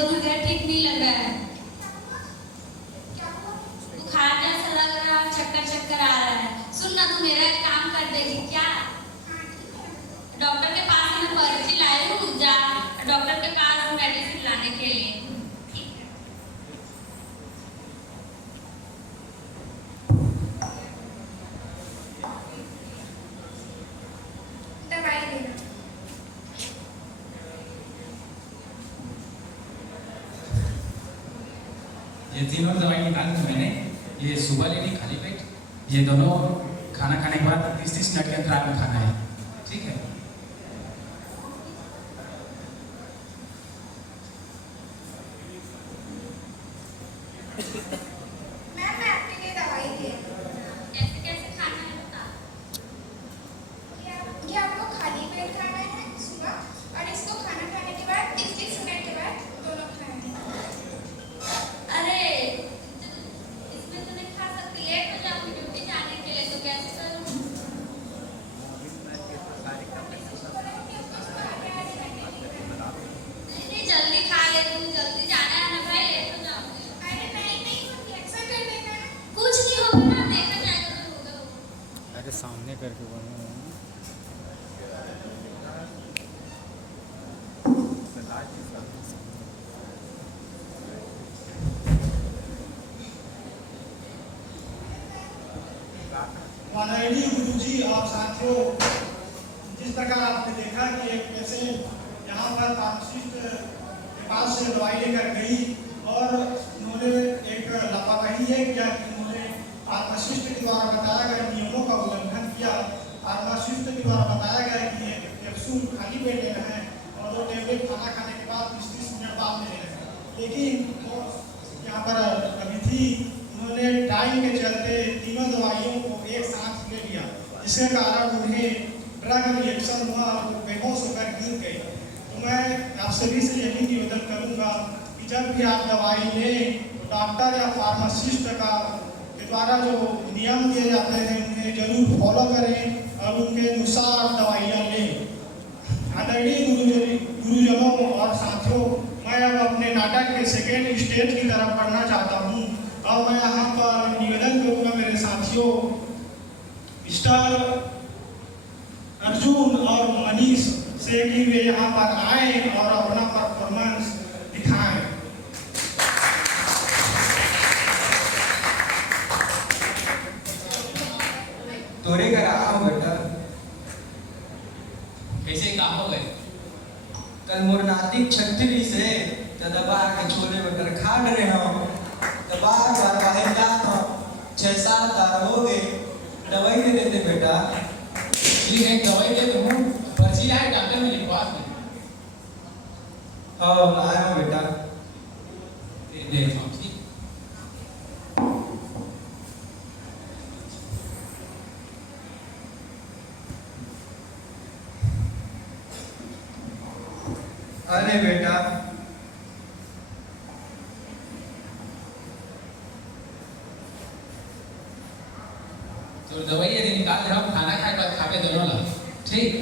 दोनों का ठीक नहीं लग रहा है। बुखार जैसा लग रहा है, चक्कर चक्कर आ रहा है। सुन ना, तू मेरा एक काम कर देगी क्या? डॉक्टर के पास मैं पर्ची लाई हूँ, जा डॉक्टर के पास मेडिसिन लाने के लिए। दवाई लेना। ये तीनों दवाई निकाल दी मैंने। ये सुबह लेनी खाली पेट, ये दोनों खाना खाने के बाद 30-30 मिनट के अंतराल में खाना है, ठीक है? मैम मैं आपके लिए दवाई दी है। कैसे कैसे खाना है बता। ये आपको खाली पेट खाना है सुबह, और इसको खाना खाने के बाद 30 मिनट के बाद दोनों खाना है। अरे इसमें तो नहीं खा सकती, लेट हो जाऊंगी ड्यूटी जाने के लिए, तो कैसे करूँ? नहीं जल्दी खा ले तू, जल्दी जाना है ना भाई, लेट हो जाऊंगी। अरे नहीं होती, ऐसा कर देना ना। कुछ नहीं होगा ना, देखा जाएगा जो होगा वो। अरे सामने करके बोलना। माननीय गुरुजी और साथियों, जिस प्रकार आपने देखा कि एक पेशेंट यहाँ पर फार्मासिस्ट के पास से दवाई लेकर गई और उन्होंने एक लापरवाही है किया कि उन्होंने फार्मासिस्ट के द्वारा बताया गया नियमों का उल्लंघन किया। फार्मासिस्ट के द्वारा बताया गया कि एक कैप्सूल खाली पेट लेना है और 2 टेबलेट खाना खाने के बाद 30 मिनट बाद में लेना है, लेकिन यहाँ पर अभी थी उन्होंने टाइम के चलते तीनों दवाइयों को एक साथ ले लिया, जिसके कारण उन्हें ड्रग रिएक्शन हुआ और वो बेहोश होकर गिर गए। तो मैं आप सभी से यही निवेदन करूंगा कि जब भी आप दवाई लें तो डॉक्टर या फार्मासिस्ट का के द्वारा जो नियम दिए जाते हैं उन्हें जरूर फॉलो करें और उनके अनुसार दवाइयाँ लें। आदरणीय गुरुजनों और साथियों, मैं अब अपने नाटक के सेकेंड स्टेज की तरफ बढ़ना चाहता हूँ और मैं यहाँ पर निवेदन करूँगा मेरे साथियों, मिस्टर अर्जुन और मनीष से कि वे यहाँ पर आए और अपना परफॉर्मेंस दिखाएं। तोरे का रहा हो बेटा, कैसे काम हो गए? कल मोर नातिक 36 है तो दबा के छोले बटर खा रहे हो तो बार बार बाहर जात हो 6-7 बार हो गए। दवाई दे देते बेटा। ठीक है, दवाई दे दूँ, पर्ची लाए डॉक्टर में लिखवा दे। हाँ लाया हूँ बेटा। दे ठीक। अरे बेटा तो दवाई यदि निकाल दे रहा हूँ, खाना खाए बाद खावे दोनों ला, ठीक?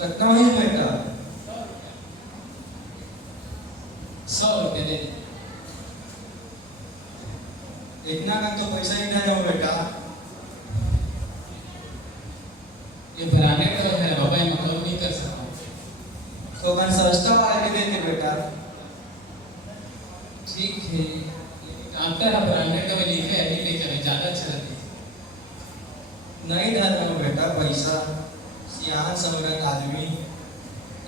कितना है बेटा? 100 रुपये दे दे। इतना का तो पैसा ही नहीं हो बेटा। ये ब्रांडेड तो है बाबा, ये मतलब नहीं कर सकता। तो मैं सस्ता वाले के देते बेटा। ठीक है, डॉक्टर अब ब्रांडेड दवाई लिखे है, नहीं लेकर ज़्यादा अच्छा लगता है। नहीं धरना हो बेटा पैसा, सियान समरत आदमी।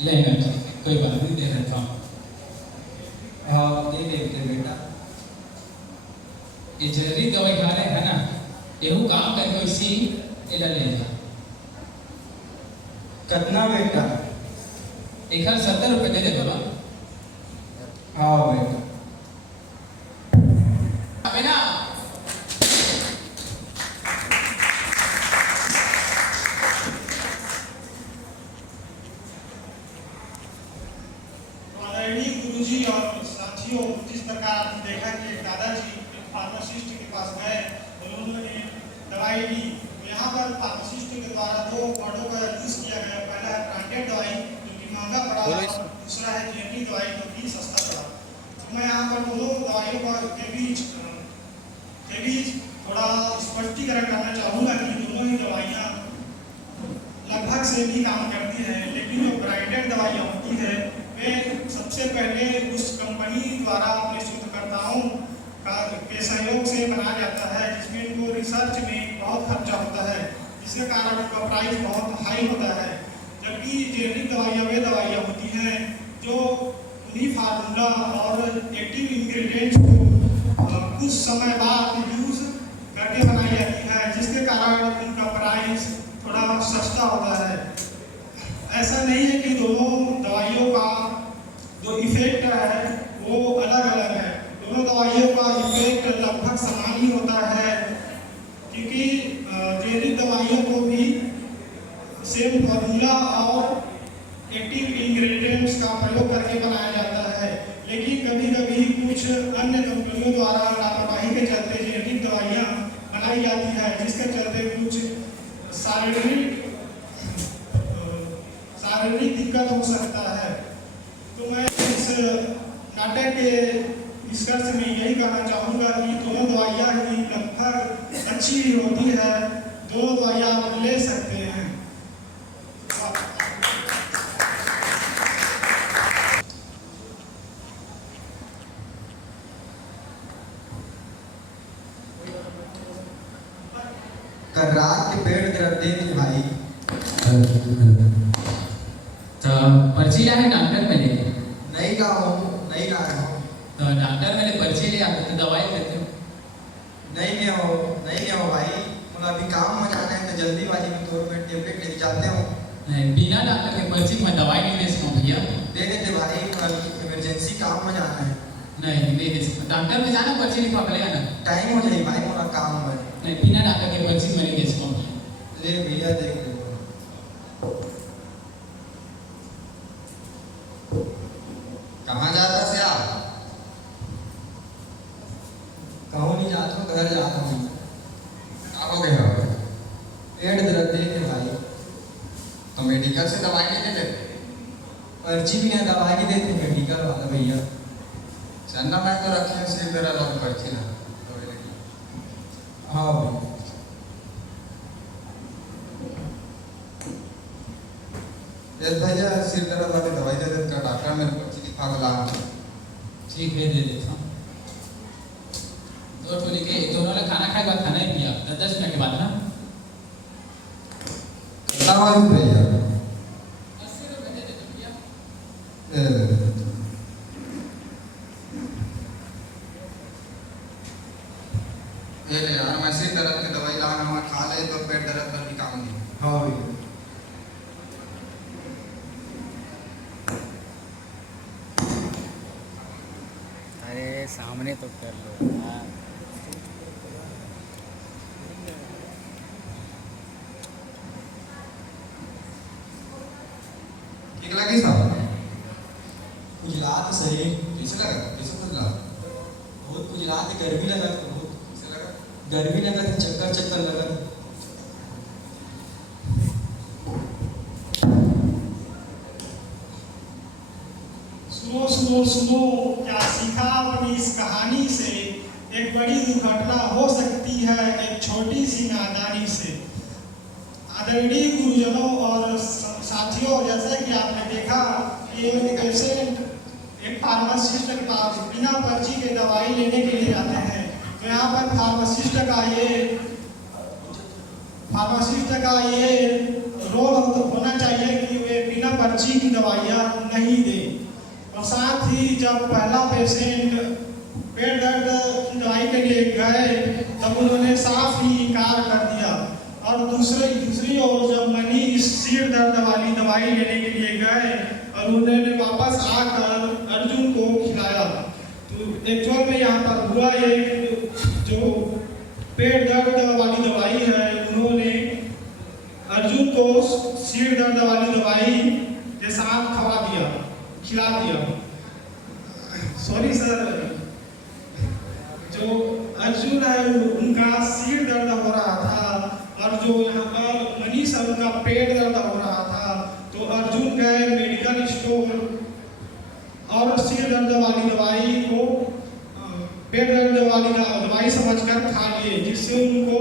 लेना ठीक है, कोई बात नहीं, दे देता हूँ। हाँ दे देते बेटा। ये जल्दी दवाई खा रहे हैं ना, यहू काम करके इसी इधर ले जा। कितना बेटा? 1070 रुपये दे दे बाबा। हाँ बेटा। अबे ना आदरणीय गुरुजी और साथियों, जिस प्रकार आपने देखा कि एक दादाजी फार्मासिस्ट के पास गए और उन्होंने दवाई ली, तो यहाँ पर फार्मासिस्ट के द्वारा 2 वर्डों का यूज किया गया। पहला है ब्रांडेड दवाई जो कि महंगा पड़ा और दूसरा है जेनरिक दवाई जो कि सस्ता पड़ा। मैं यहाँ पर दोनों दवाइयों के बीच थोड़ा स्पष्टीकरण करना चाहूँगा कि दोनों ही दवाइयाँ लगभग सेम ही काम करती है, लेकिन जो ब्रांडेड दवाइयाँ होती है वे सबसे पहले उस कंपनी द्वारा अपने शोधकर्ताओं के सहयोग से बनाया जाता है, जिसमें इनको रिसर्च में बहुत खर्चा होता है, जिसके कारण उनका प्राइस बहुत हाई होता है। जबकि जेनेरिक दवाइयाँ वे दवाइयाँ होती हैं जो उन्हीं फार्मूला और एक्टिव इंग्रेडिएंट्स को कुछ समय बाद यूज करके बनाई जाती है, जिसके कारण उनका प्राइस थोड़ा सस्ता होता है। ऐसा नहीं है कि दोनों दवाइयों का जो इफेक्ट है वो अलग अलग है, दोनों दवाइयों का इफेक्ट लगभग समान ही होता है, क्योंकि जेनेरिक दवाइयों को भी सेम फार्मूला और एक्टिव इंग्रेडिएंट्स का प्रयोग करके बनाया जाता है। लेकिन कभी कभी कुछ अन्य कंपनियों द्वारा लापरवाही के चलते जेनेरिक दवाइयाँ बनाई जाती है, जिसके चलते कुछ शारीरिक दिक्कत हो सकता है। तो मैं इस नाटक के निष्कर्ष में यही कहना चाहूँगा कि दोनों दवाइयाँ ही लगभग अच्छी होती है, दोनों दवाइयाँ आप ले सकते हैं। कल रात के पेट दर्द दे दी भाई। तो पर्ची ला है डॉक्टर में ले नहीं ला रहा हूँ। तो डॉक्टर में पर्ची ले आते तो दवाई देते हो। नहीं हो भाई, मुझे अभी काम में जाना है तो जल्दीबाजी में 2 मिनट टेबलेट लेके जाते हो। नहीं, बिना डॉक्टर के पर्ची में दवाई नहीं दे सकता भैया। दे देते भाई, इमरजेंसी काम में जाना है। नहीं दे सकता, डॉक्टर में जाना पर्ची लिखवा के ले आना। टाइम हो जाए भाई, मुझे काम है। नहीं, बिना डॉक्टर के पर्ची में नहीं दे सकता। ले भैया देख लो। कहाँ जाता से आप? कहूँ नहीं जाता हूँ, घर जाता हूँ। क्या हो गया? पेट दर्द दे के भाई। तो मेडिकल से दवाई नहीं लेते? पर्ची भी नहीं, दवाई नहीं देते मेडिकल वाला भैया। चंदा मैं तो रखे सिर दर्द और पर्ची ना। हाँ भाई। यस भैया, सिर दर्द वाली दवाई दे देते, डॉक्टर मेरे पर्ची लिखा के ला। ठीक है, दे देता हूँ। दो ठोली के दोनों लोग खाना खाए के बाद खाना ही पिया 10 मिनट के बाद ना। कितना वाली भैया? 80 रुपये दे देते भैया। ये ले यार, मैं सिर दर्द की दवाई ला मैं खा ले तो पेट दर्द पर भी काम नहीं। हाँ भैया। अरे सामने तो कर लो यार। ठीक लगी साहब? खुजलात सही। कैसे लगा? कैसे खुजला? बहुत खुजलात, गर्मी लगा तो बहुत कैसे लगा? गर्मी लगा तो चक्कर लगा। सुनो, क्या सीखा अपनी इस कहानी से? एक बड़ी दुर्घटना हो सकती है एक छोटी सी नादानी से। आदरणीय गुरुजनों और साथियों, जैसा कि आपने देखा कि एक पेशेंट एक फार्मासिस्ट के पास बिना पर्ची के दवाई लेने के लिए आते हैं, तो यहाँ पर फार्मासिस्ट का ये रोल होना चाहिए कि वे बिना पर्ची की दवाइयाँ नहीं दें। और साथ ही जब पहला पेशेंट पेट दर्द की दवाई के लिए गए तब उन्होंने साफ ही इनकार कर दिया, और दूसरी ओर जब मनीष सिर दर्द वाली दवाई लेने के लिए गए और उन्होंने वापस आकर अर्जुन को खिलाया, तो एक्चुअल में यहाँ पर हुआ ये जो पेट दर्द वाली दवाई है उन्होंने अर्जुन को सिर दर्द वाली दवाई के साथ खिला दिया। सॉरी सर, जो अर्जुन है उनका सिर दर्द हो रहा था और जो यहाँ पर मनीष है उनका पेट दर्द हो रहा था, तो अर्जुन गए मेडिकल स्टोर और सिर दर्द वाली दवाई को पेट दर्द वाली दवाई समझकर खा लिए, जिससे उनको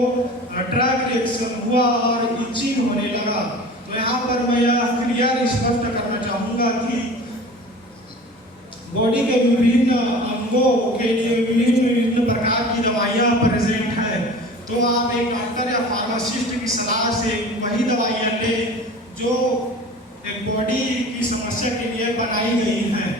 ड्रग रिएक्शन हुआ और इचिंग होने लगा। तो यहाँ पर मैं यह क्लियर स्पष्ट करना चाहूँगा कि बॉडी के विभिन्न अंगों के लिए विभिन्न प्रकार की दवाइयाँ प्रेजेंट है। तो आप एक डॉक्टर या फार्मासिस्ट की सलाह से वही दवाइयाँ लें जो एक बॉडी की समस्या के लिए बनाई गई हैं।